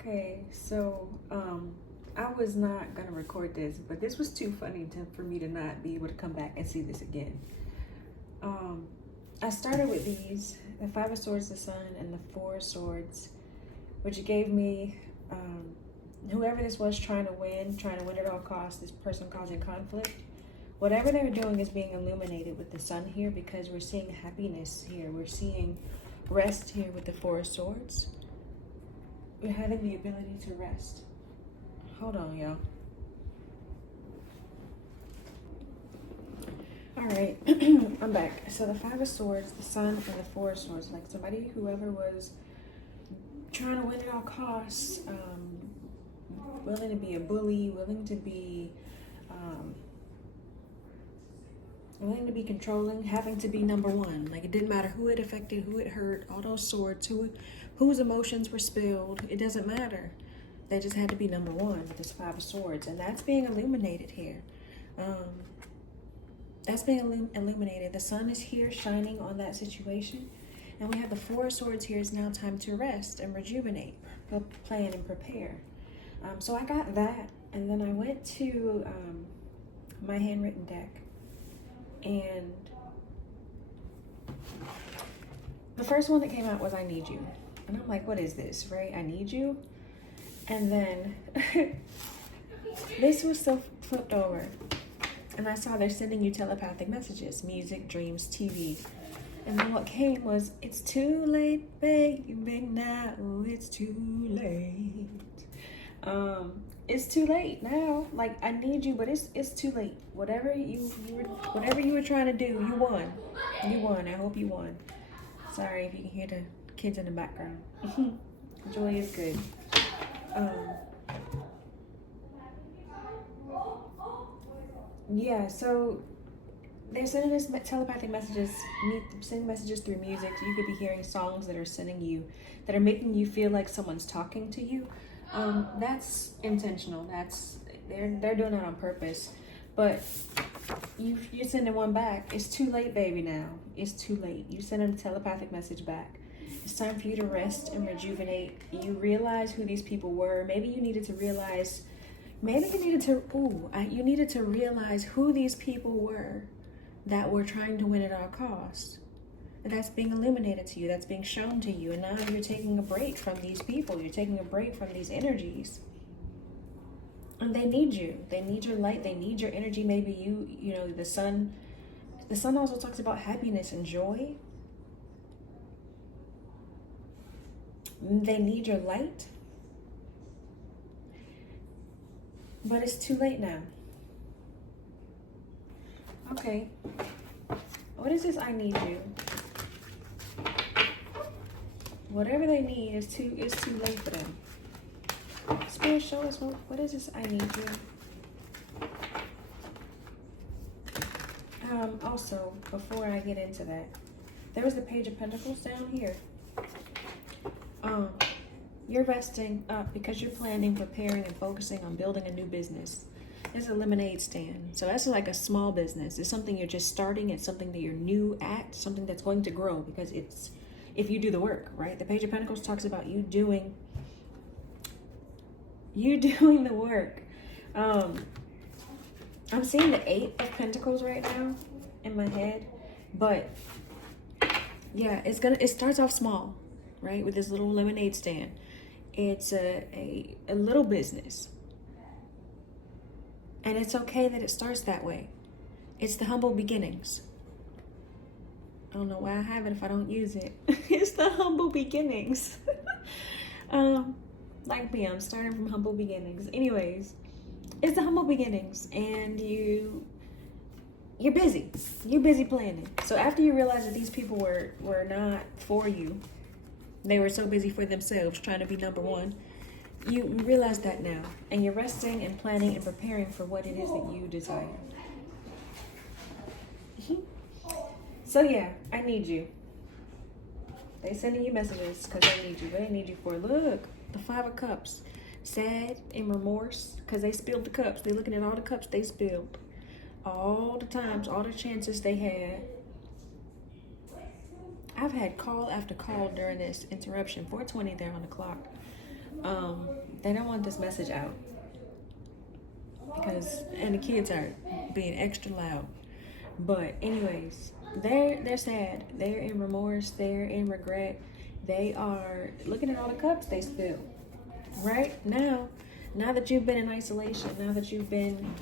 Okay, so I was not gonna record this, but this was too funny for me to not be able to come back and see this again. Um, I started with these, the Five of Swords, the Sun, and the Four of Swords, which gave me whoever this was trying to win at all costs, this person causing conflict. Whatever they're doing is being illuminated with the Sun here because we're seeing happiness here. We're seeing rest here with the Four of Swords. We're having the ability to rest. Hold on, y'all. All right, I'm back. So the Five of Swords, the Sun, and the Four of Swords, like whoever was trying to win at all costs, willing to be a bully, willing to be controlling, having to be number one. Like it didn't matter who it affected, who it hurt, all those swords, whose emotions were spilled. It doesn't matter. They just had to be number one with this Five of Swords, and that's being illuminated here. That's being illuminated. The sun is here shining on that situation, and we have the Four of Swords here. It's now time to rest and rejuvenate, plan and prepare. So I got that, and then I went to my handwritten deck, and the first one that came out was I Need You. And I'm like, what is this, right? I need you. And then this was so flipped over. And I saw they're sending you telepathic messages, music, dreams, TV. And then what came was, it's too late, baby, now it's too late. It's too late now. Like, I need you, but it's too late. Whatever you were trying to do, you won. You won. I hope you won. Sorry if you can hear the kids in the background. Joy is good. Yeah, so they're sending us telepathic messages, sending messages through music. You could be hearing songs that are making you feel like someone's talking to you. That's intentional. They're doing it on purpose. But you're sending one back. It's too late, baby, now. It's too late. You send a telepathic message back. It's time for you to rest and rejuvenate. You realize who these people were. Maybe you needed to realize who these people were that were trying to win at all costs. And that's being illuminated to you. That's being shown to you. And now you're taking a break from these people. You're taking a break from these energies. And they need you. They need your light. They need your energy. Maybe you know, the sun also talks about happiness and joy. They need your light. But it's too late now. Okay. What is this I need you? Whatever they need is too late for them. Spirit, show us what is this I need you? Also, before I get into that, there was the Page of Pentacles down here. You're resting up because you're planning, preparing, and focusing on building a new business. It's a lemonade stand. So that's like a small business. It's something you're just starting. It's something that you're new at, something that's going to grow because it's if you do the work, right? The Page of Pentacles talks about you doing the work. I'm seeing the Eight of Pentacles right now in my head, but yeah, it starts off small, right? With this little lemonade stand. It's a little business. And it's okay that it starts that way. It's the humble beginnings. I don't know why I have it if I don't use it. It's the humble beginnings. Like me, I'm starting from humble beginnings. Anyways, it's the humble beginnings, and you're busy. You're busy planning. So after you realize that these people were not for you, they were so busy for themselves trying to be number one, you realize that now, and you're resting and planning and preparing for what it is that you desire. So yeah, I need you. They sending you messages because they need you. What they need you for? Look, the Five of Cups. Sad and remorse because they spilled the cups. They're looking at all the cups they spilled. All the times, all the chances they had. I've had call after call during this interruption. 4:20 there on the clock. They don't want this message out and the kids are being extra loud. But anyways, they're sad. They're in remorse. They're in regret. They are looking at all the cups they spilled. Right now that you've been in isolation, now that you've been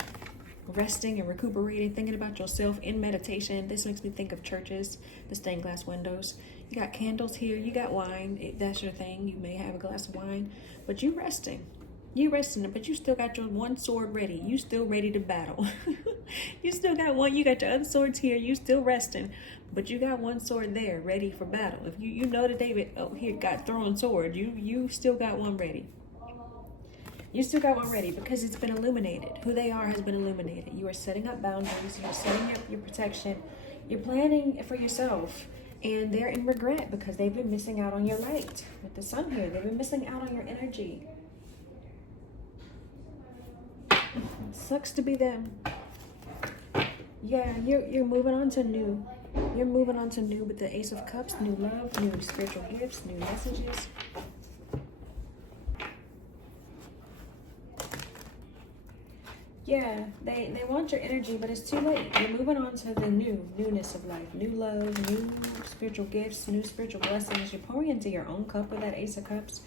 resting and recuperating, thinking about yourself in meditation. This makes me think of churches, the stained glass windows. You got candles here, you got wine. That's your thing. You may have a glass of wine, but you resting. You resting, but you still got your one sword ready. You still ready to battle. You still got one. You got your other swords here. You still resting, but you got one sword there ready for battle. If you know that David here got throwing sword, you still got one ready. You still got one ready because it's been illuminated. Who they are has been illuminated. You are setting up boundaries. You're setting up your protection. You're planning for yourself. And they're in regret because they've been missing out on your light. With the sun here, they've been missing out on your energy. Sucks to be them. Yeah, you're moving on to new. You're moving on to new with the Ace of Cups, new love, new spiritual gifts, new messages. Yeah, they want your energy, but it's too late. You're moving on to the newness of life. New love, new spiritual gifts, new spiritual blessings. You're pouring into your own cup with that Ace of Cups.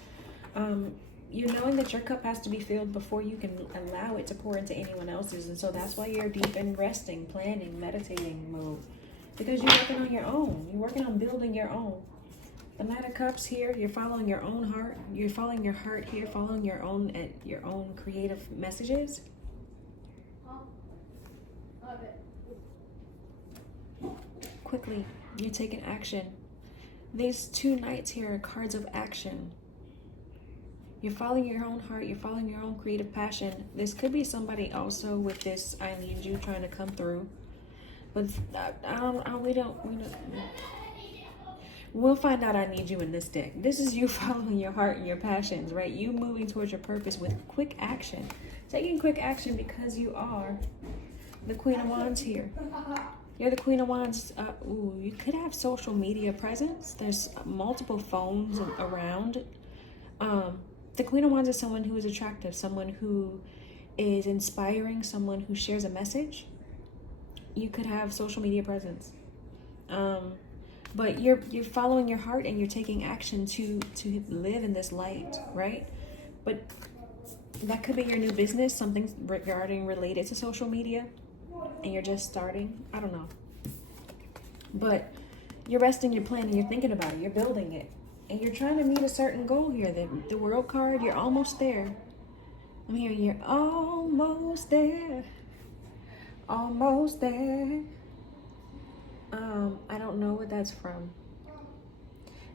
You're knowing that your cup has to be filled before you can allow it to pour into anyone else's. And so that's why you're deep in resting, planning, meditating mode. Because you're working on your own. You're working on building your own. The Knight of Cups here, you're following your own heart. You're following your heart here, following your own creative messages. Quickly, you're taking action. These two knights here are cards of action. You're following your own heart. You're following your own creative passion. This could be somebody also with this I need you trying to come through. But we'll find out I need you in this deck. This is you following your heart and your passions, right? You moving towards your purpose with quick action. Taking quick action because you are the Queen of Wands here. You're the Queen of Wands. You could have social media presence. There's multiple phones around. The Queen of Wands is someone who is attractive, someone who is inspiring, someone who shares a message. You could have social media presence. But you're following your heart and you're taking action to live in this light, right? But that could be your new business, something related to social media, and you're just starting. I don't know. But you're resting, you're planning, you're thinking about it, you're building it. And you're trying to meet a certain goal here. The World card, you're almost there. I'm hearing you're almost there. Almost there. I don't know what that's from.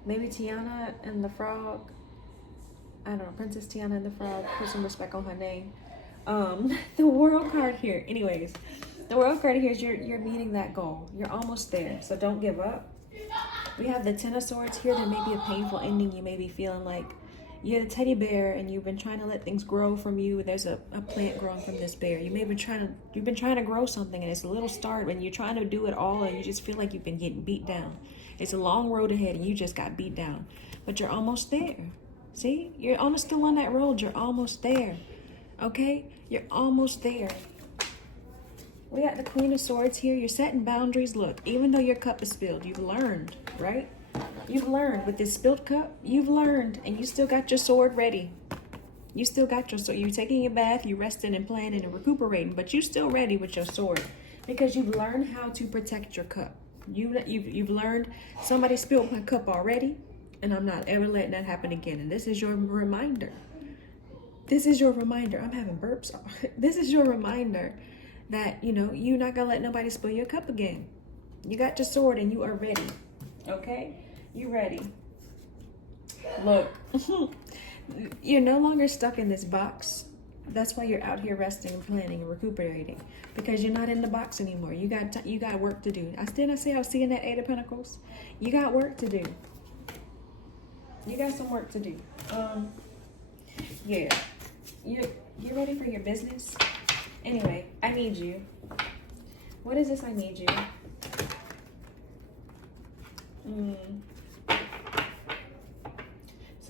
Maybe Tiana and the Frog. I don't know, Princess Tiana and the Frog. Put some respect on her name. The World card here. Anyways, the World card here is you're meeting that goal. You're almost there. So don't give up. We have the Ten of Swords here. There may be a painful ending. You may be feeling like you're the teddy bear and you've been trying to let things grow from you. There's a plant growing from this bear. You've been trying to grow something and it's a little start and you're trying to do it all and you just feel like you've been getting beat down. It's a long road ahead and you just got beat down. But you're almost there. See? You're almost still on that road. You're almost there. Okay? You're almost there. We got the Queen of Swords here. You're setting boundaries. Look, even though your cup is spilled, you've learned, right? You've learned with this spilled cup. You've learned, and you still got your sword ready. You still got your sword. You're taking your bath. You're resting and planning and recuperating, but you're still ready with your sword because you've learned how to protect your cup. You've learned somebody spilled my cup already, and I'm not ever letting that happen again. And this is your reminder. This is your reminder. I'm having burps. This is your reminder that, you're not going to let nobody spill your cup again. You got your sword and you are ready. Okay? You ready. Look. You're no longer stuck in this box. That's why you're out here resting and planning and recuperating. Because you're not in the box anymore. You got work to do. I was seeing that Eight of Pentacles. You got work to do. You got some work to do. Yeah. You're ready for your business? Anyway, I need you. What is this I need you?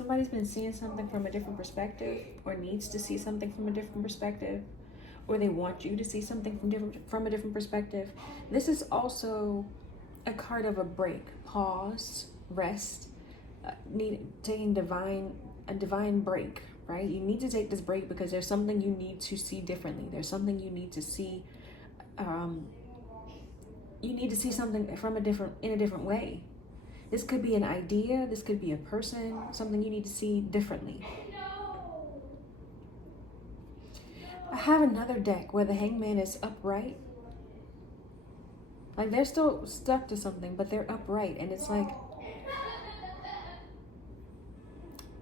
Somebody's been seeing something from a different perspective, or needs to see something from a different perspective, or they want you to see something from a different perspective. This is also a card of a break, pause, rest, taking a divine break, right? You need to take this break because there's something you need to see differently. There's something you need to see. You need to see something in a different way. This could be an idea. This could be a person. Something you need to see differently. I have another deck where the Hangman is upright. Like they're still stuck to something, but they're upright, and it's like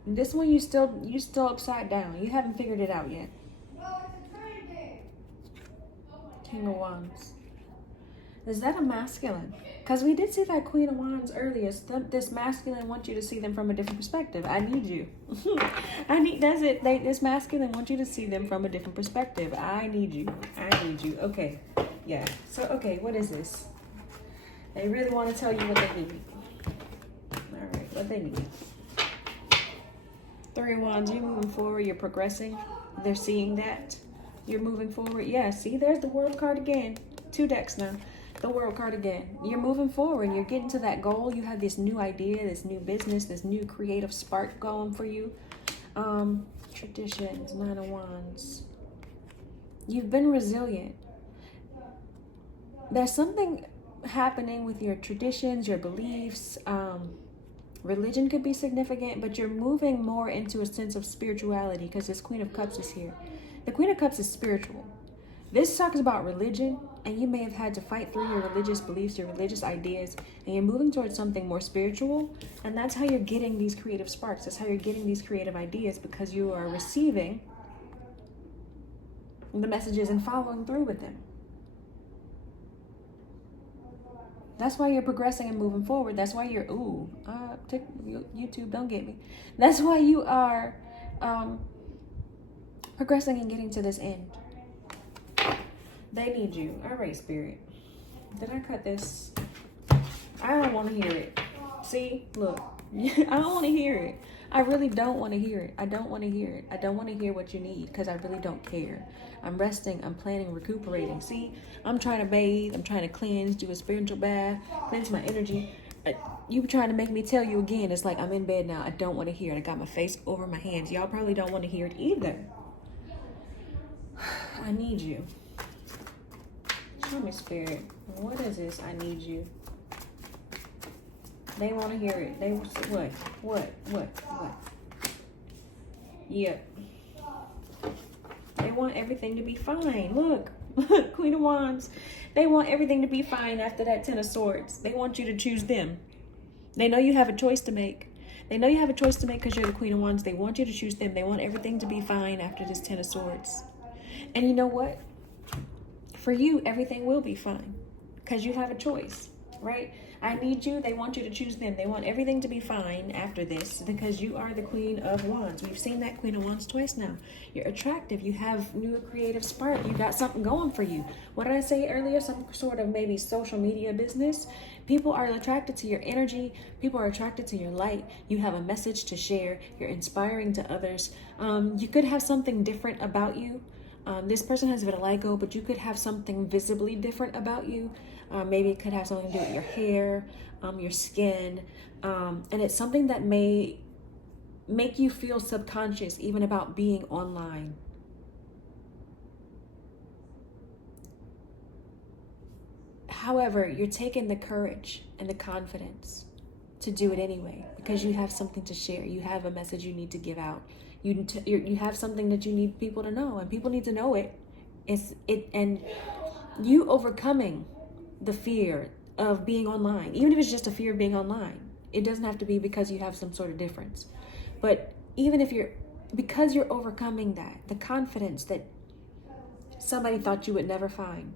this one you still upside down. You haven't figured it out yet. King of Wands. Is that a masculine? Because we did see that Queen of Wands earlier. This masculine wants you to see them from a different perspective. I need you. This masculine wants you to see them from a different perspective. I need you. Okay. Yeah. So, okay, what is this? They really want to tell you what they need. All right, what they need. Three of Wands, you're moving forward. You're progressing. They're seeing that. You're moving forward. Yeah, see, there's the World card again. 2 decks now. The World card again. You're moving forward. You're getting to that goal. You have this new idea, this new business, this new creative spark going for you. Traditions, 9 of Wands. You've been resilient. There's something happening with your traditions, your beliefs. Religion could be significant, but you're moving more into a sense of spirituality because this Queen of Cups is here. The Queen of Cups is spiritual. This talks about religion, and you may have had to fight through your religious beliefs, your religious ideas, and you're moving towards something more spiritual, and that's how you're getting these creative sparks. That's how you're getting these creative ideas, because you are receiving the messages and following through with them. That's why you're progressing and moving forward. That's why you're, YouTube, don't get me. That's why you are progressing and getting to this end. They need you. All right, Spirit. Did I cut this? I don't want to hear it. See? Look. I don't want to hear it. I really don't want to hear it. I don't want to hear it. I don't want to hear what you need because I really don't care. I'm resting. I'm planning, recuperating. See? I'm trying to bathe. I'm trying to cleanse, do a spiritual bath, cleanse my energy. You trying to make me tell you again. It's like I'm in bed now. I don't want to hear it. I got my face over my hands. Y'all probably don't want to hear it either. I need you. Show me, Spirit. What is this? I need you. They want to hear it. They what? Yep. They want everything to be fine. Look. Queen of Wands. They want everything to be fine after that 10 of Swords. They want you to choose them. They know you have a choice to make. They know you have a choice to make because you're the Queen of Wands. They want you to choose them. They want everything to be fine after this 10 of Swords. And you know what? For you, everything will be fine because you have a choice, right? I need you. They want you to choose them. They want everything to be fine after this because you are the Queen of Wands. We've seen that Queen of Wands twice now. You're attractive. You have new creative spark. You got something going for you. What did I say earlier? Some sort of maybe social media business. People are attracted to your energy. People are attracted to your light. You have a message to share. You're inspiring to others. You could have something different about you. This person has vitiligo, but you could have something visibly different about you. Maybe it could have something to do with your hair, your skin. And it's something that may make you feel subconscious even about being online. However, you're taking the courage and the confidence to do it anyway because you have something to share. You have a message you need to give out. You have something that you need people to know, and people need to know it. And you overcoming the fear of being online, even if it's just a fear of being online. It doesn't have to be because you have some sort of difference. But even if because you're overcoming that, the confidence that somebody thought you would never find,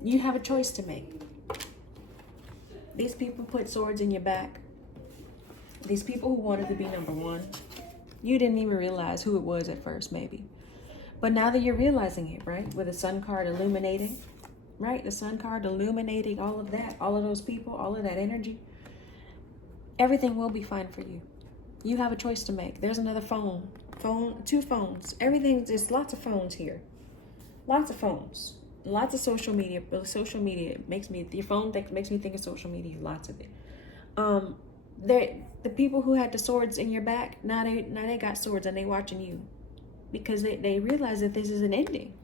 you have a choice to make. These people put swords in your back. These people who wanted to be number one, you didn't even realize who it was at first, maybe. But now that you're realizing it, right? With the Sun card illuminating, right? The Sun card illuminating all of that, all of those people, all of that energy. Everything will be fine for you. You have a choice to make. There's another phone, two phones. Everything, there's lots of phones here. Lots of phones. Lots of social media. Social media makes me, your phone makes me think of social media. Lots of it. The people who had the swords in your back, now they got swords and they watching you, because they realize that this is an ending.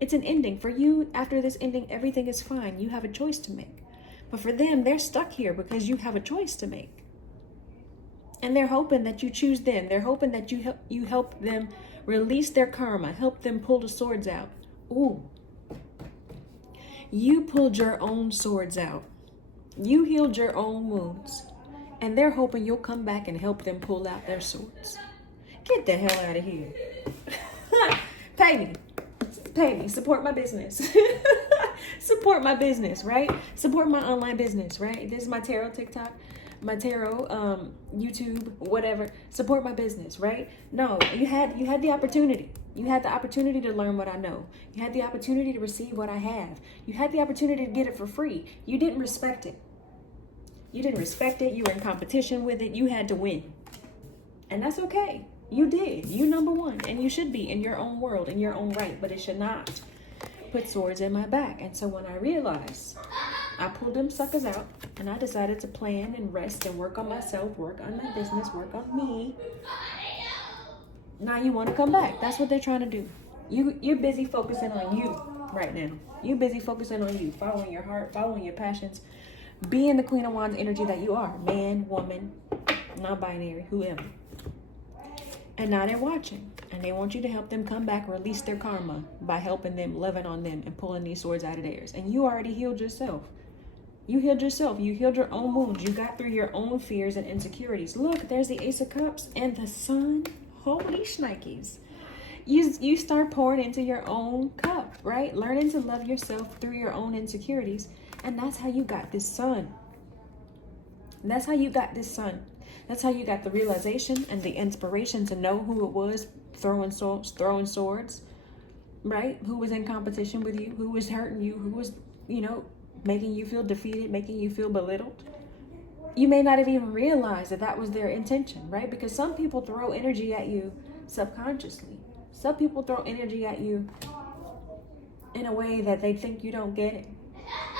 It's an ending. For you, after this ending, everything is fine. You have a choice to make. But for them, they're stuck here because you have a choice to make. And they're hoping that you choose them. They're hoping that you help them release their karma, help them pull the swords out. Ooh. You pulled your own swords out. You healed your own wounds. And they're hoping you'll come back and help them pull out their swords. Get the hell out of here. Pay me. Support my business. Support my business, right? Support my online business, right? This is my tarot TikTok, my tarot YouTube, whatever. Support my business, right? No, you had the opportunity. You had the opportunity to learn what I know. You had the opportunity to receive what I have. You had the opportunity to get it for free. You didn't respect it. You didn't respect it. You were in competition with it. You had to win. And that's okay. You did. You number one. And you should be in your own world, in your own right. But it should not put swords in my back. And so when I realized, I pulled them suckers out. And I decided to plan and rest and work on myself, work on my business, work on me. Now you want to come back. That's what they're trying to do. You're busy focusing on you right now. You're busy focusing on you, following your heart, following your passions, being the Queen of Wands energy that you are. Man, woman, non-binary, whoever. And now they're watching. And they want you to help them come back, release their karma by helping them, loving on them, and pulling these swords out of theirs. And you already healed yourself. You healed yourself. You healed your own wounds. You got through your own fears and insecurities. Look, there's the Ace of Cups and the Sun. Holy shnikes. You start pouring into your own cup, right? Learning to love yourself through your own insecurities. And that's how you got this sun. That's how you got this sun. That's how you got the realization and the inspiration to know who it was throwing swords, right? Who was in competition with you, who was hurting you, who was, making you feel defeated, making you feel belittled. You may not have even realized that was their intention, right? Because some people throw energy at you subconsciously. Some people throw energy at you in a way that they think you don't get it.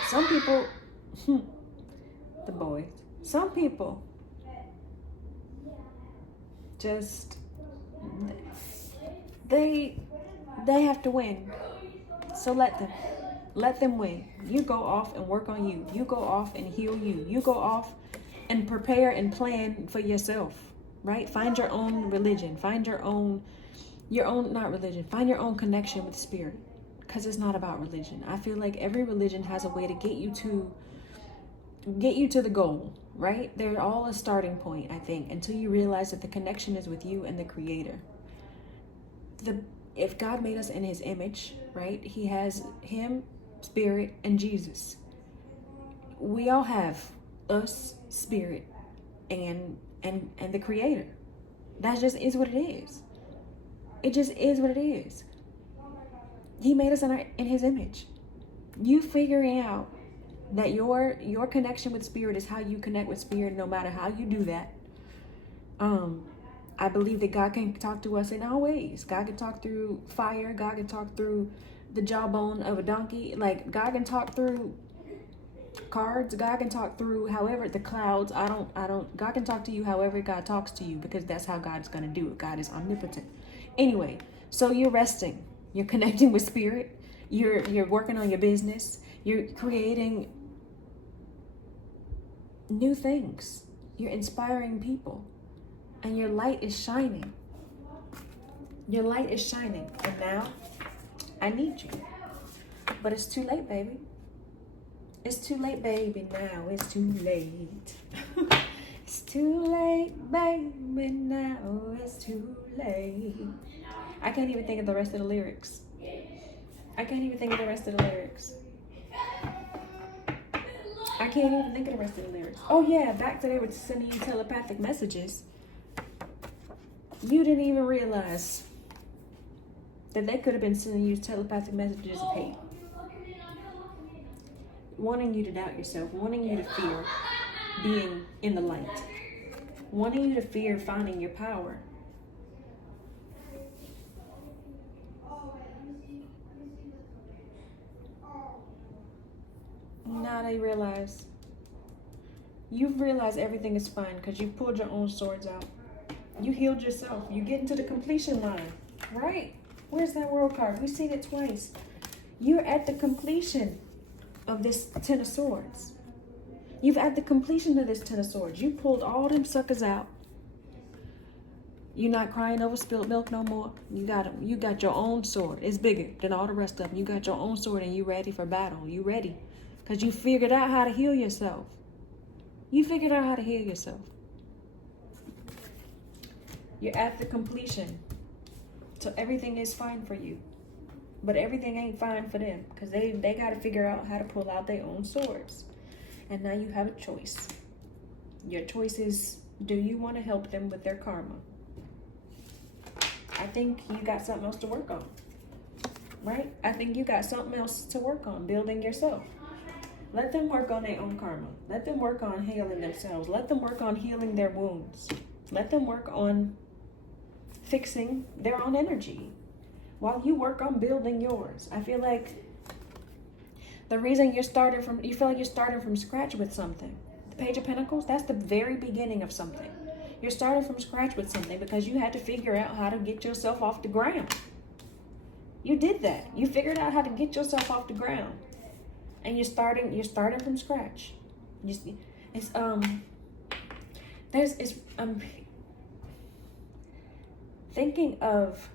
Some people, the boys, some people just, they have to win. So let them win. You go off and work on you. You go off and heal you. You go off and prepare and plan for yourself, right? Find your own religion. Find find your own connection with spirit. Because it's not about religion. I feel like every religion has a way to get you to the goal, right? They're all a starting point, I think, until you realize that the connection is with you and the Creator. If God made us in His image, right? He has Him, Spirit, and Jesus. We all have us, Spirit, and the Creator. That just is what it is. It just is what it is. He made us in His image. You figuring out that your connection with spirit is how you connect with spirit, no matter how you do that. I believe that God can talk to us in all ways. God can talk through fire. God can talk through the jawbone of a donkey. Like, God can talk through cards. God can talk through however the clouds. God can talk to you however God talks to you, because that's how God's going to do it. God is omnipotent. Anyway, so you're resting. You're connecting with spirit. You're working on your business. You're creating new things. You're inspiring people. And your light is shining. Your light is shining. And now, I need you. But it's too late, baby. It's too late, baby. Now it's too late. It's too late, baby. Now it's too late. I can't even think of the rest of the lyrics. Oh yeah, back to they were sending you telepathic messages. You didn't even realize that they could have been sending you telepathic messages of hate. Wanting you to doubt yourself, wanting you to fear being in the light. wanting you to fear finding your power. Now they realize, you've realized everything is fine because you pulled your own swords out. You healed yourself. You get into the completion line, right? Where's that world card? We've seen it twice. You're at the completion of this Ten of Swords. You've at the completion of this Ten of Swords. You pulled all them suckers out. You're not crying over spilled milk no more. You got them. You got your own sword. It's bigger than all the rest of them. You got your own sword and you ready for battle. You ready. Because you figured out how to heal yourself. You figured out how to heal yourself. You're at the completion. So everything is fine for you. But everything ain't fine for them. Because they got to figure out how to pull out their own swords. And now you have a choice. Your choice is, do you want to help them with their karma? I think you got something else to work on. Right? I think you got something else to work on, building yourself. Let them work on their own karma. Let them work on healing themselves. Let them work on healing their wounds. Let them work on fixing their own energy while you work on building yours. I feel like the reason you feel like you're starting from scratch with something. The Page of Pentacles, that's the very beginning of something. You're starting from scratch with something because you had to figure out how to get yourself off the ground. You did that. You figured out how to get yourself off the ground. And you're starting from scratch. Thinking of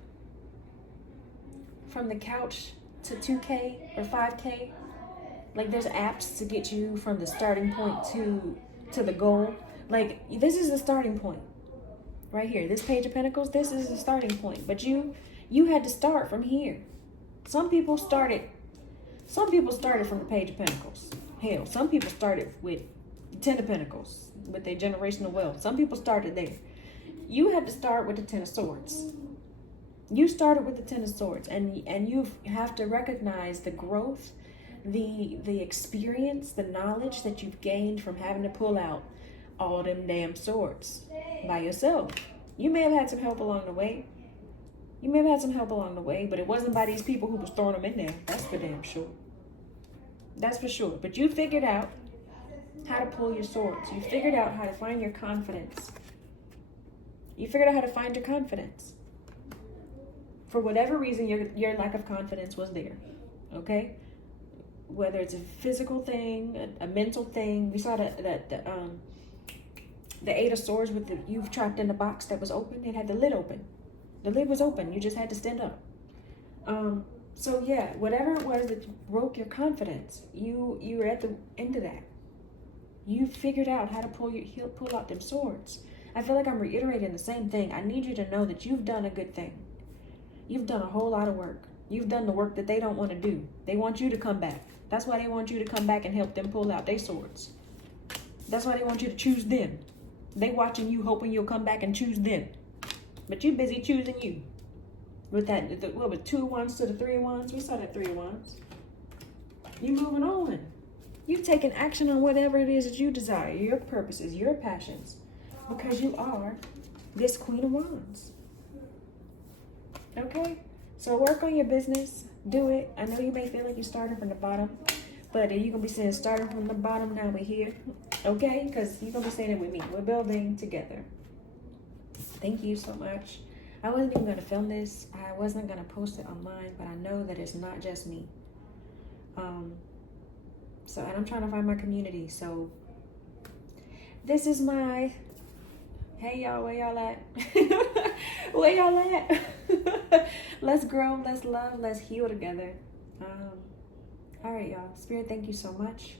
from the couch to 2K or 5K. Like there's apps to get you from the starting point to the goal. Like this is the starting point. Right here. This Page of Pentacles, this is the starting point. But you had to start from here. Some people started from the Page of Pentacles. Hell, some people started with the Ten of Pentacles, with their generational wealth. Some people started there. You had to start with the Ten of Swords. You started with the Ten of Swords, and you have to recognize the growth, the experience, the knowledge that you've gained from having to pull out all them damn swords by yourself. You may have had some help along the way. But it wasn't by these people who was throwing them in there. That's for damn sure. That's for sure. But you figured out how to pull your swords. You figured out how to find your confidence. For whatever reason, your lack of confidence was there. Okay? Whether it's a physical thing, a mental thing. We saw the Eight of Swords with you've trapped in a box that was open. It had the lid open. The lid was open. You just had to stand up. So yeah, whatever it was that broke your confidence, you were at the end of that. You figured out how to pull out them swords. I feel like I'm reiterating the same thing. I need you to know that you've done a good thing. You've done a whole lot of work. You've done the work that they don't want to do. They want you to come back. That's why they want you to come back and help them pull out their swords. That's why they want you to choose them. They watching you, hoping you'll come back and choose them. But you busy choosing you. With that, what was 2 of Wands to the 3 of Wands? We saw that 3 of Wands. You moving on. You taking action on whatever it is that you desire, your purposes, your passions. Because you are this Queen of Wands. Okay? So work on your business. Do it. I know you may feel like you're starting from the bottom. But you're going to be saying starting from the bottom, now we're here. Okay? Because you're going to be saying it with me. We're building together. Thank you so much. I wasn't even going to film this. I wasn't going to post it online, but I know that it's not just me. And I'm trying to find my community. So this is my, hey y'all, where y'all at? Where y'all at? Let's grow, let's love, let's heal together. All right, y'all. Spirit, thank you so much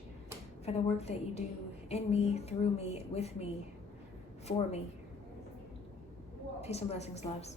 for the work that you do in me, through me, with me, for me. Peace and blessings, loves.